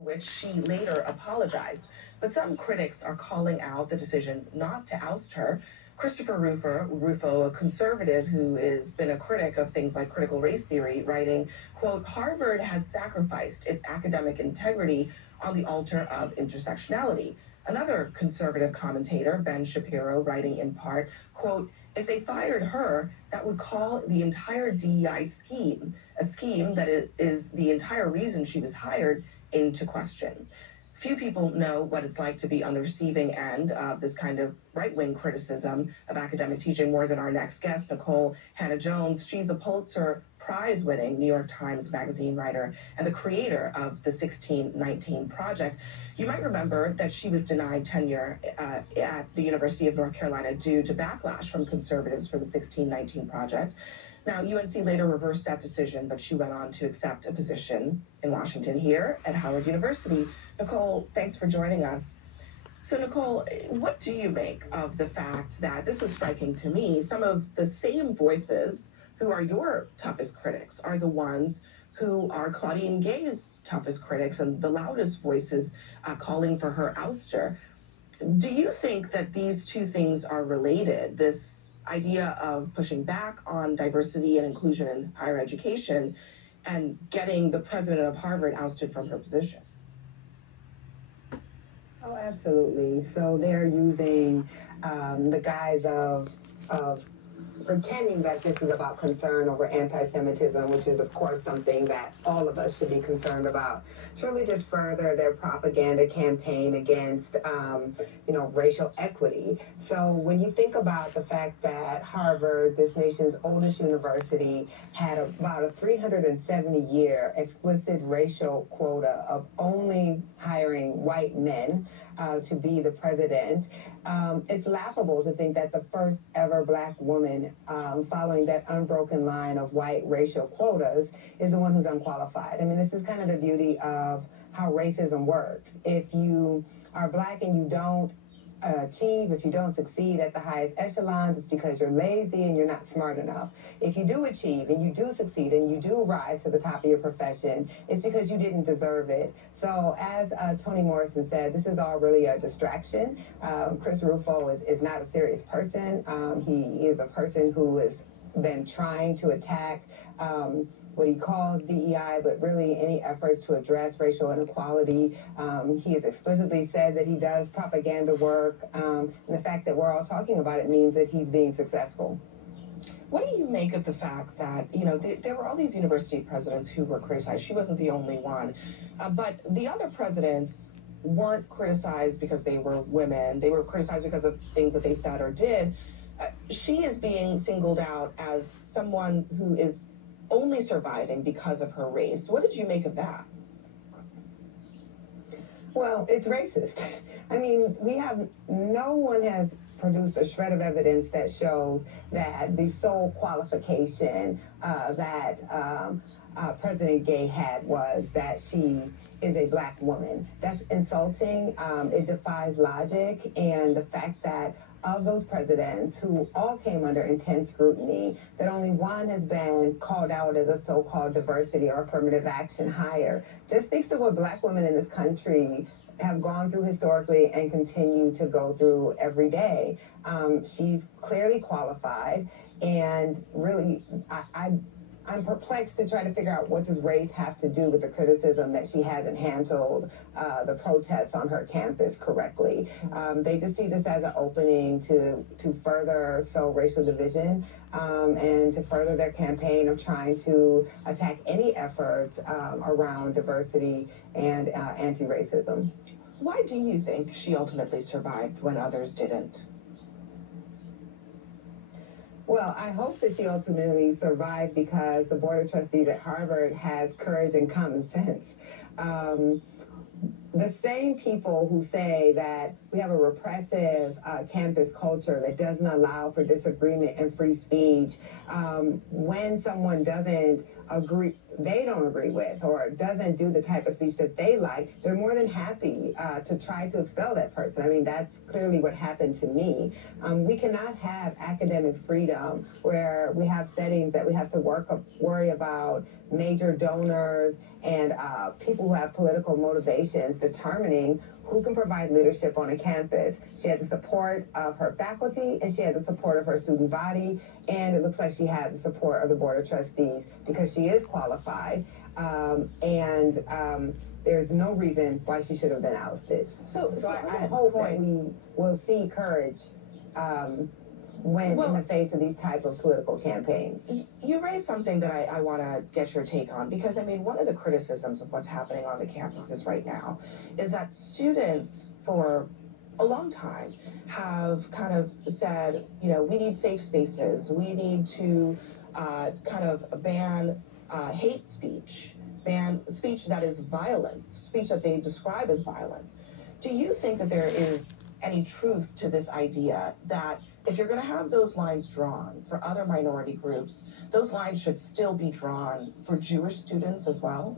which she later apologized. But some critics are calling out the decision not to oust her. Christopher Rufo, a conservative who has been a critic of things like critical race theory, writing, quote, Harvard has sacrificed its academic integrity on the altar of intersectionality. Another conservative commentator, Ben Shapiro, writing in part, quote, if they fired her, that would call the entire DEI scheme, a scheme that is the entire reason she was hired, into question. Few people know what it's like to be on the receiving end of this kind of right-wing criticism of academic teaching more than our next guest, Nicole Hannah-Jones. She's a Pulitzer Prize-winning New York Times Magazine writer and the creator of the 1619 Project. You might remember that she was denied tenure at the University of North Carolina due to backlash from conservatives for the 1619 Project. Now, UNC later reversed that decision, but she went on to accept a position in Washington here at Howard University. Nicole, thanks for joining us. So, Nicole, what do you make of the fact that, this was striking to me, some of the same voices who are your toughest critics are the ones who are Claudine Gay's toughest critics and the loudest voices calling for her ouster? Do you think that these two things are related, this idea of pushing back on diversity and inclusion in higher education and getting the president of Harvard ousted from her position? Oh, absolutely. So they're using the guise of pretending that this is about concern over anti-Semitism, which is, of course, something that all of us should be concerned about, to really just further their propaganda campaign against, racial equity. So when you think about the fact that Harvard, this nation's oldest university, had about a 370-year explicit racial quota of only hiring white men to be the president, it's laughable to think that the first ever black woman following that unbroken line of white racial quotas is the one who's unqualified. I mean, this is kind of the beauty of how racism works. If you are black and you don't achieve, if you don't succeed at the highest echelons, it's because you're lazy and you're not smart enough. If you do achieve and you do succeed and you do rise to the top of your profession, it's because you didn't deserve it. So as Toni Morrison said, this is all really a distraction. Chris Rufo is not a serious person. He is a person who has been trying to attack what he calls DEI, but really any efforts to address racial inequality. He has explicitly said that he does propaganda work, and the fact that we're all talking about it means that he's being successful. What do you make of the fact that, there were all these university presidents who were criticized? She wasn't the only one. But the other presidents weren't criticized because they were women. They were criticized because of things that they said or did. She is being singled out as someone who is only surviving because of her race. What did you make of that? Well, it's racist. I mean, no one has produced a shred of evidence that shows that the sole qualification that President Gay had was that she is a black woman. That's insulting. It defies logic. And the fact that of those presidents who all came under intense scrutiny, that only one has been called out as a so-called diversity or affirmative action hire just speaks to what black women in this country have gone through historically and continue to go through every day. She's clearly qualified, and really, I'm perplexed to try to figure out what does race have to do with the criticism that she hasn't handled the protests on her campus correctly. They just see this as an opening to further sow racial division and to further their campaign of trying to attack any efforts around diversity and anti-racism. Why do you think she ultimately survived when others didn't? Well, I hope that she ultimately survived because the Board of Trustees at Harvard has courage and common sense. The same people who say that we have a repressive campus culture that doesn't allow for disagreement and free speech, when someone doesn't agree, they don't agree with, or doesn't do the type of speech that they like, they're more than happy to try to expel that person. I mean, that's clearly what happened to me. We cannot have academic freedom where we have settings that we have to worry about major donors and people who have political motivations determining who can provide leadership on a campus. She had the support of her faculty, and she had the support of her student body, and it looks like she had the support of the Board of Trustees because she is qualified, and there's no reason why she should have been ousted. So I hope that we will see courage when in the face of these type of political campaigns. You raised something that I want to get your take on, because, I mean, one of the criticisms of what's happening on the campuses right now is that students, for a long time, have kind of said, you know, we need safe spaces, we need to kind of ban hate speech, ban speech that is violent, speech that they describe as violence. Do you think that there is any truth to this idea that if you're going to have those lines drawn for other minority groups, those lines should still be drawn for Jewish students as well?